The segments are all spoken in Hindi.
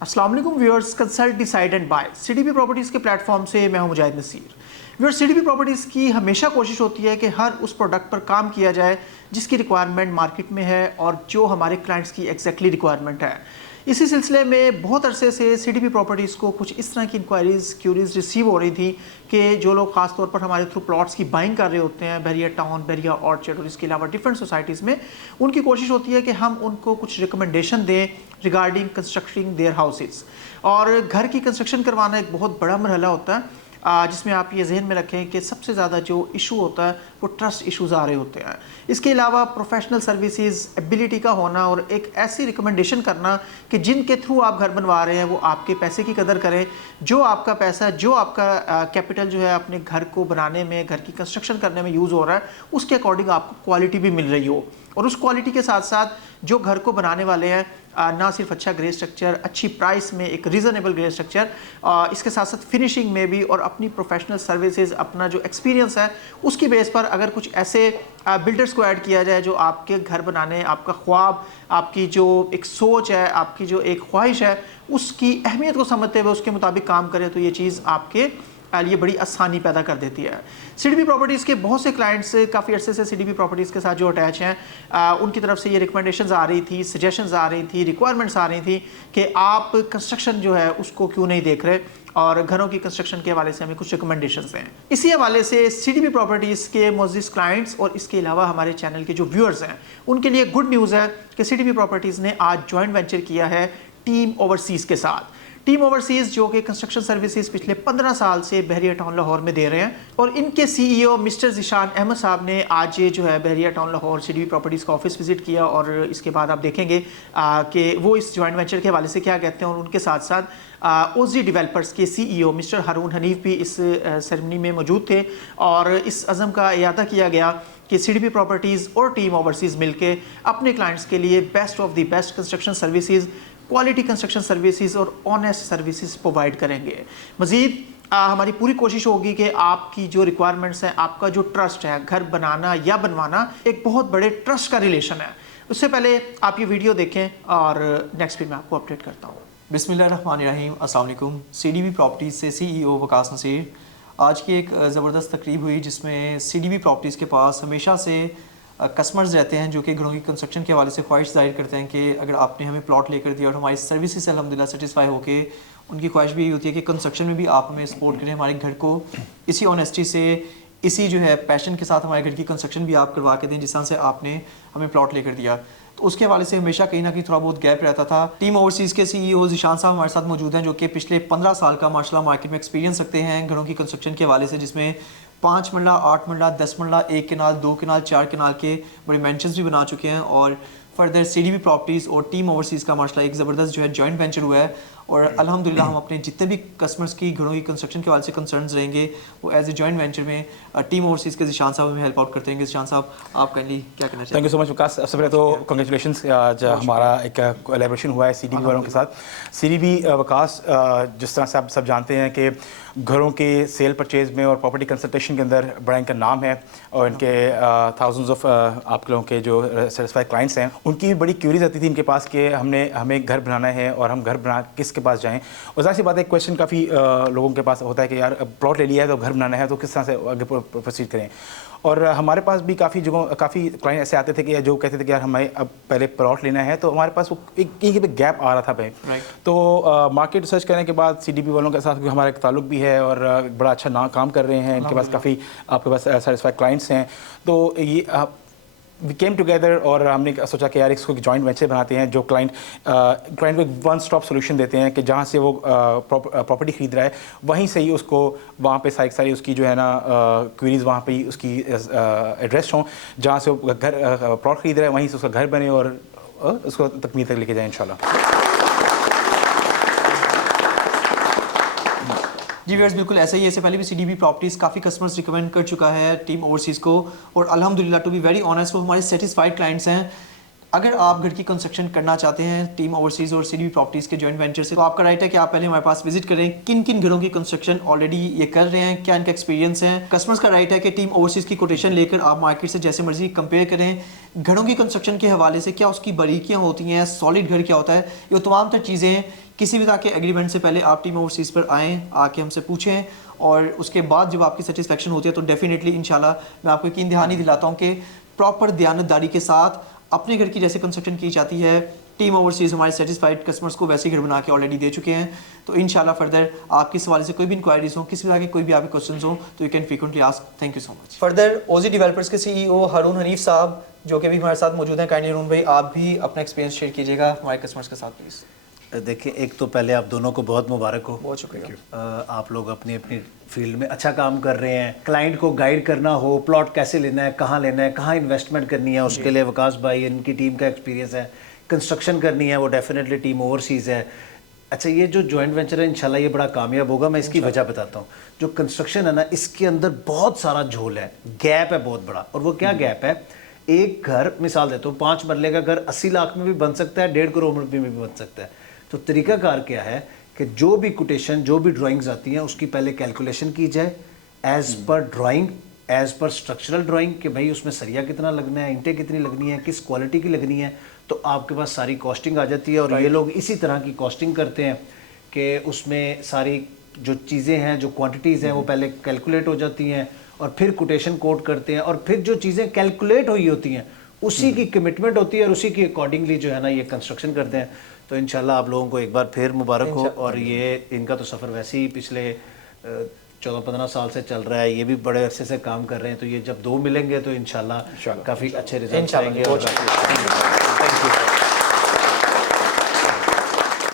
अस्सलाम वालेकुम viewers, consult decide and buy CDP properties के प्लेटफॉर्म से मैं हूं Mujahid Naseer. Viewers, CDP properties की हमेशा कोशिश होती है कि हर उस प्रोडक्ट पर काम किया जाए जिसकी रिक्वायरमेंट मार्केट में है और जो हमारे क्लाइंट्स की एग्जैक्टली रिक्वायरमेंट है। इसी सिलसिले में बहुत अरसे से सीडीपी प्रॉपर्टीज़ को कुछ इस तरह की इंक्वायरीज़ क्यूरीज रिसीव हो रही थी कि जो लोग ख़ास तौर पर हमारे थ्रू प्लॉट्स की बाइंग कर रहे होते हैं बहरिया टाउन, बहरिया ऑर्चर्ड और इसके अलावा डिफरेंट सोसाइटीज़ में, उनकी कोशिश होती है कि हम उनको कुछ रिकमेंडेशन दें रिगार्डिंग कंस्ट्रक्टिंग देयर हाउसेस। और घर की कंस्ट्रक्शन करवाना एक बहुत बड़ा मरहला होता है जिसमें आप ये जहन में रखें कि सबसे ज़्यादा जो इशू होता है वो ट्रस्ट इश्यूज़ आ रहे होते हैं। इसके अलावा प्रोफेशनल सर्विसेज एबिलिटी का होना और एक ऐसी रिकमेंडेशन करना कि जिनके थ्रू आप घर बनवा रहे हैं वो आपके पैसे की कदर करें, जो आपका पैसा, जो आपका कैपिटल जो है अपने घर को बनाने में, घर की कंस्ट्रक्शन करने में यूज़ हो रहा है, उसके अकॉर्डिंग आपको क्वालिटी भी मिल रही हो। और उस क्वालिटी के साथ साथ जो घर को बनाने वाले हैं ना सिर्फ अच्छा ग्रे स्ट्रक्चर, अच्छी प्राइस में एक रीज़नेबल ग्रे स्ट्रक्चर, इसके साथ साथ फिनिशिंग में भी और अपनी प्रोफेशनल सर्विसेज, अपना जो एक्सपीरियंस है उसकी बेस पर अगर कुछ ऐसे बिल्डर्स को ऐड किया जाए जो आपके घर बनाने, आपका ख्वाब, आपकी जो एक सोच है, आपकी जो एक ख्वाहिश है, उसकी अहमियत को समझते हुए उसके मुताबिक काम करें, तो ये चीज़ आपके लिए बड़ी आसानी पैदा कर देती है। सीडीपी प्रॉपर्टीज़ के बहुत से क्लाइंट्स काफ़ी अर्से से सीडीपी प्रॉपर्टीज़ के साथ जो अटैच हैं उनकी तरफ से ये रिकमेंडेशंस आ रही थी, सजेशंस आ रही थी, रिक्वायरमेंट्स आ रही थी कि आप कंस्ट्रक्शन जो है उसको क्यों नहीं देख रहे और घरों की कंस्ट्रक्शन के हवाले से हमें कुछ रिकमेंडेशंस हैं। इसी हवाले से सीडीपी प्रॉपर्टीज़ के मोअज़्ज़िज़ क्लाइंट्स और इसके अलावा हमारे चैनल के जो व्यूअर्स हैं उनके लिए गुड न्यूज़ है कि सीडीपी प्रॉपर्टीज़ ने आज जॉइंट वेंचर किया है टीम ओवरसीज़ के साथ। टीम ओवरसीज़ जो कि कंस्ट्रक्शन सर्विसेज पिछले 15 साल से बहरिया टाउन लाहौर में दे रहे हैं और इनके सीईओ मिस्टर ज़ीशान अहमद साहब ने आज ये जो है बहरिया टाउन लाहौर सीडीपी प्रॉपर्टीज़ का ऑफिस विजिट किया और इसके बाद आप देखेंगे कि वो इस जॉइंट वेंचर के हवाले से क्या कहते हैं। और उनके साथ साथ ओजी डेवलपर्स के सीईओ मिस्टर हारून हनीफ भी इस सेरेमनी में मौजूद थे और इस अज़म का इयादा किया गया कि सीडीपी प्रॉपर्टीज़ और टीम ओवरसीज़ मिलकर अपने क्लाइंट्स के लिए best of the best construction services, quality construction services और ऑनेस्ट सर्विसेज प्रोवाइड करेंगे। मज़ीद हमारी पूरी कोशिश होगी कि आपकी जो रिक्वायरमेंट्स हैं, आपका जो ट्रस्ट है, घर बनाना या बनवाना एक बहुत बड़े ट्रस्ट का रिलेशन है। उससे पहले आप ये वीडियो देखें और नेक्स्ट फिर मैं आपको अपडेट करता हूँ। बिस्मिल्लाहिर्रहमानिर्रहीम, अस्सलाम वालेकुम। सीडीपी प्रॉपर्टीज़ से सीईओ वकास नसीर। आज की एक ज़बरदस्त तकरीब हुई जिसमें सीडीपी प्रॉपर्टीज़ के पास हमेशा से कस्टमर्स रहते हैं जो कि घरों की कंस्ट्रक्शन के हवाले से ख्वाहिश ज़ाहिर करते हैं कि अगर आपने हमें प्लॉट लेकर दिया और हमारी सर्विसेज से अल्हम्दुलिल्लाह सेटिस्फाई होके उनकी ख्वाहिश भी यही होती है कि कंस्ट्रक्शन में भी आप हमें सपोर्ट करें, हमारे घर को इसी ऑनेस्टी से, इसी जो है पैशन के साथ हमारे घर की कंस्ट्रक्शन भी आप करवा के दें जिस तरह से आपने हमें प्लॉट लेकर दिया। तो उसके हवाले से हमेशा कहीं ना कहीं थोड़ा बहुत गैप रहता था। टीम ओवरसीज़ के सीईओ ज़ीशान साहब हमारे साथ मौजूद हैं जो कि पिछले 15 साल का माशाल्लाह मार्केट में एक्सपीरियंस रखते हैं घरों की कंस्ट्रक्शन के हवाले से, जिसमें 5 मरला, 8 मरला, 10 मरला, 1 कनाल, 2 कनाल, 4 कनाल के बड़े मेंशंस भी बना चुके हैं। और फर्दर सीडीपी प्रॉपर्टीज़ और टीम ओवरसीज़ का माशाल्लाह एक ज़बरदस्त जो है जॉइंट वेंचर हुआ है और अल्हम्दुलिल्लाह हम अपने जितने भी कस्टमर्स की घरों की कंस्ट्रक्शन के हवाले से कंसर्न्स रहेंगे वो एज ए जॉइंट वेंचर में टीम ओवरसीज़ के ज़ीशान साहब हमें हेल्प आउट करते हैं। ज़ीशान साहब, आप काइंडली क्या कहना चाहिए? थैंक यू सो मच विकास। सबसे पहले तो कंग्रेचुलेशंस, आज हमारा एक कोलैबोरेशन हुआ है सीडीपी वालों के साथ। सीडीपी विकास, जिस तरह से आप सब जानते हैं कि घरों के सेल परचेज़ में और प्रॉपर्टी कंसल्टेशन के अंदर बड़ा इनका नाम है और इनके थाउजेंड्स ऑफ आप लोगों के जो सेटिस्फाइड क्लाइंट्स हैं उनकी भी बड़ी क्यूरीज आती थी इनके पास कि हमें घर बनाना है और हम घर बना किसके पास जाएं। और ज़ाहिर सी बात है, क्वेश्चन काफ़ी लोगों के पास होता है कि यार प्लॉट ले लिया है तो घर बनाना है तो किस तरह से आगे प्रोसीड करें। और हमारे पास भी काफ़ी क्लाइंट ऐसे आते थे कि जो कहते थे कि यार हमें अब पहले प्लॉट लेना है, तो हमारे पास वो एक कहीं पे गैप आ रहा था भाई। तो मार्केट रिसर्च करने के बाद सीडीपी वालों के साथ हमारा एक ताल्लुक भी है और बड़ा अच्छा काम कर रहे हैं। इनके पास काफ़ी आपके पास सेटिस्फाइड क्लाइंट्स हैं। तो ये वी केम टुगेदर और हमने सोचा कि यार इसको जॉइंट वेंचर बनाते हैं जो क्लाइंट को एक वन स्टॉप सोल्यूशन देते हैं कि जहाँ से वो प्रॉपर्टी खरीद रहा है वहीं से ही उसको वहाँ पे सारी उसकी जो है ना क्वेरीज वहाँ पे ही उसकी एड्रेस हों, जहाँ से वो घर प्लॉट खरीद रहा है वहीं से उसका घर बने और उसको तकमील तक लेके जाए इंशाल्लाह। जी व्यूअर्स, बिल्कुल ऐसा ही है। इससे पहले भी सीडीपी प्रॉपर्टीज़ काफ़ी कस्टमर्स रिकमेंड कर चुका है टीम ओवरसीज़ को और अल्हम्दुलिल्लाह टू बी वेरी ऑनेस्ट वो हमारे सेटिस्फाइड क्लाइंट्स हैं। अगर आप घर की कंस्ट्रक्शन करना चाहते हैं टीम ओवरसीज़ और सीडीबी प्रॉपर्टीज़ के जॉइंट वेंचर से, तो आपका राइट है कि आप पहले हमारे पास विजिट करें। किन किन घरों की कंस्ट्रक्शन ऑलरेडी ये कर रहे हैं, क्या इनका एक्सपीरियंस है। कस्टमर्स का राइट है कि टीम ओवरसीज़ की कोटेशन लेकर आप मार्केट से जैसे मर्जी कंपेयर करें। घरों की कंस्ट्रक्शन के हवाले से क्या उसकी बारीकियाँ होती हैं, सॉलिड घर क्या होता है, ये तमाम तर चीज़ें किसी भी तरह के एग्रीमेंट से पहले आप टीम ओवरसीज़ पर आएँ, आके हमसे पूछें, और उसके बाद जब आपकी सेटिस्फेक्शन होती है तो डेफिनेटली इंशाल्लाह मैं आपको यकीन दहानी दिलाता हूँ कि प्रॉपर दयानतदारी के साथ अपने घर की जैसे कंस्ट्रक्शन की जाती है, टीम ओवरसीज़ हमारे सेटिस्फाइड कस्टमर्स को वैसे घर बना के ऑलरेडी दे चुके हैं। तो इंशाल्लाह फर्दर आपके सवाल से कोई भी इंक्वायरीज हो, किसी तरह के कोई भी आपके क्वेश्चंस हो, तो you can frequently ask. Thank you so much. Further OG developers के सीईओ हारून हनीफ साहब जो कि भी हमारे साथ मौजूद हैं, काइंडली हारून भाई आप भी अपना एक्सपीरियंस शेयर कीजिएगा हमारे कस्टमर्स के साथ प्लीज़। देखिए, एक तो पहले आप दोनों को बहुत मुबारक हो। बहुत शुक्रिया। आप लोग अपनी अपनी फील्ड में अच्छा काम कर रहे हैं। क्लाइंट को गाइड करना हो, प्लॉट कैसे लेना है, कहाँ लेना है, कहाँ इन्वेस्टमेंट करनी है, उसके लिए वकास भाई इनकी टीम का एक्सपीरियंस है। कंस्ट्रक्शन करनी है वो डेफिनेटली टीम ओवरसीज़ है। अच्छा, ये जो जॉइंट वेंचर है इंशाल्लाह ये बड़ा कामयाब होगा। मैं इसकी वजह बताता हूँ। जो कंस्ट्रक्शन है ना, इसके अंदर बहुत सारा झोल है, गैप है बहुत बड़ा। और वो क्या गैप है, एक घर मिसाल देता हूँ, 5 मरले का घर 80 लाख में भी बन सकता है, 1.5 करोड़ में भी बन सकता है। तो तरीकाकार क्या है कि जो भी कोटेशन, जो भी ड्राइंग्स आती हैं उसकी पहले कैलकुलेशन की जाए as per drawing, as per structural drawing, कि भाई उसमें सरिया कितना लगना है, ईंटें कितनी लगनी है, किस क्वालिटी की लगनी है। तो आपके पास सारी कॉस्टिंग आ जाती है। और ये लोग इसी तरह की कॉस्टिंग करते हैं कि उसमें सारी जो चीज़ें हैं, जो क्वांटिटीज़ हैं वो पहले कैलकुलेट हो जाती हैं और फिर कोटेशन कोट करते हैं, और फिर जो चीज़ें कैलकुलेट हुई होती हैं उसी की कमिटमेंट होती है और उसी के अकॉर्डिंगली जो है ना ये कंस्ट्रक्शन करते हैं। तो इंशाल्लाह आप लोगों को एक बार फिर मुबारक हो। और ये इनका तो सफ़र वैसे ही पिछले 14-15 साल से चल रहा है, ये भी बड़े अरसे से काम कर रहे हैं। तो ये जब दो मिलेंगे तो इंशाल्लाह काफ़ी अच्छे रिजल्ट आएंगे।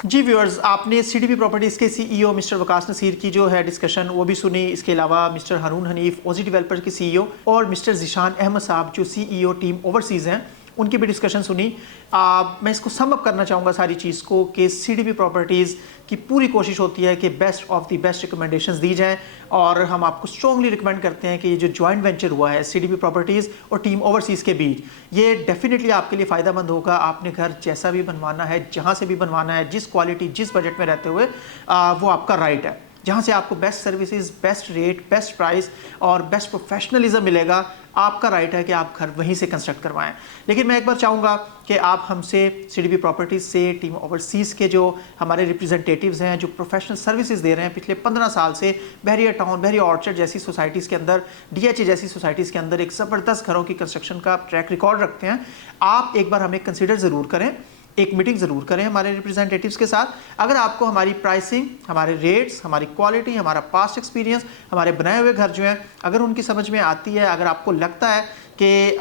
जी व्यूअर्स, आपने सीडीबी प्रॉपर्टीज़ के सीईओ मिस्टर वकास नसीर की जो है डिस्कशन वो भी सुनी। इसके अलावा मिस्टर हारून हनीफ ओजी डेवलपर के सीईओ और मिस्टर ज़ीशान अहमद साहब जो सीईओ टीम ओवरसीज़ हैं, उनकी भी डिस्कशन सुनी। मैं इसको सम अप करना चाहूँगा सारी चीज़ को कि सीडीबी प्रॉपर्टीज़ की पूरी कोशिश होती है कि best of the best recommendations दी जाएं, और हम आपको स्ट्रॉन्गली रिकमेंड करते हैं कि ये जो जॉइंट वेंचर हुआ है सीडीबी प्रॉपर्टीज़ और टीम ओवरसीज़ के बीच, ये डेफिनेटली आपके लिए फ़ायदेमंद होगा। आपने घर जैसा भी बनवाना है, जहाँ से भी बनवाना है, जिस क्वालिटी, जिस बजट में रहते हुए, वो आपका राइट है। जहाँ से आपको best services, best rate, best price और बेस्ट प्रोफेशनलिज्म मिलेगा, आपका राइट है कि आप घर वहीं से कंस्ट्रक्ट करवाएं। लेकिन मैं एक बार चाहूँगा कि आप हमसे सीडीबी प्रॉपर्टीज़ से, टीम ओवरसीज़ के जो हमारे रिप्रेजेंटेटिव्स हैं जो प्रोफेशनल सर्विसेज दे रहे हैं पिछले 15 साल से, बहरिया टाउन, बहरिया ऑर्चर्ड जैसी सोसाइटीज़ के अंदर, डीएचए जैसी सोसाइटीज़ के अंदर एक ज़बरदस्त घरों की कंस्ट्रक्शन का ट्रैक रिकॉर्ड रखते हैं। आप एक बार हमें कंसिडर ज़रूर करें, एक मीटिंग ज़रूर करें हमारे रिप्रेजेंटेटिव्स के साथ। अगर आपको हमारी प्राइसिंग, हमारे रेट्स, हमारी क्वालिटी, हमारा पास्ट एक्सपीरियंस, हमारे बनाए हुए घर जो हैं, अगर उनकी समझ में आती है, अगर आपको लगता है कि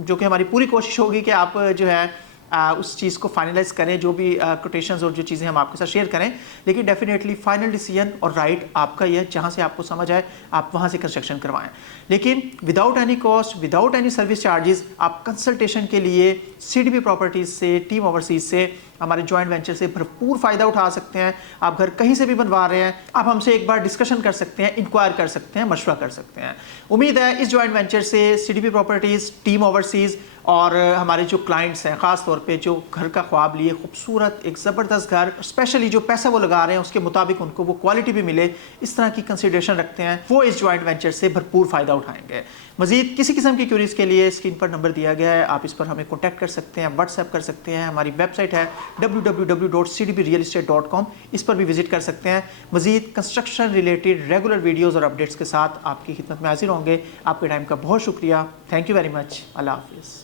जो कि हमारी पूरी कोशिश होगी कि आप जो है उस चीज़ को फाइनलाइज करें, जो भी कोटेशंस और जो चीज़ें हम आपके साथ शेयर करें। लेकिन डेफिनेटली फाइनल डिसीजन और राइट आपका ही है, जहाँ से आपको समझ आए आप वहाँ से कंस्ट्रक्शन करवाएं। लेकिन without any cost, without any service charges, आप कंसल्टेशन के लिए सीडीबी प्रॉपर्टीज़ से, टीम ओवरसीज़ से, हमारे जॉइंट वेंचर से भरपूर फ़ायदा उठा सकते हैं। आप घर कहीं से भी बनवा रहे हैं, आप हमसे एक बार डिस्कशन कर सकते हैं, इंक्वायर कर सकते हैं, मशवरा कर सकते हैं। उम्मीद है इस जॉइंट वेंचर से सीडीबी प्रॉपर्टीज़, टीम ओवरसीज़ और हमारे जो क्लाइंट्स हैं, ख़ास तौर पे जो घर का ख्वाब लिए खूबसूरत एक ज़बरदस्त घर, स्पेशली जो पैसा वो लगा रहे हैं उसके मुताबिक उनको वो क्वालिटी भी मिले, इस तरह की कंसिडरेशन रखते हैं, वो इस जॉइंट वेंचर से भरपूर फ़ायदा उठाएंगे। मज़ीद किसी किस्म की क्यूरीज़ के लिए स्क्रीन पर नंबर दिया गया है, आप इस पर हमें कॉन्टैक्ट कर सकते हैं, व्हाट्सएप कर सकते हैं। हमारी वेबसाइट है www.cdbrealestate.com, इस पर भी विजिट कर सकते हैं। मज़ीद कंस्ट्रक्शन रिलेटेड रेगुलर वीडियोज़ और अपडेट्स के साथ आपकी खिदमत में हाजिर होंगे। आपके टाइम का बहुत शुक्रिया। Thank you very much. अल्लाह हाफ़िज़।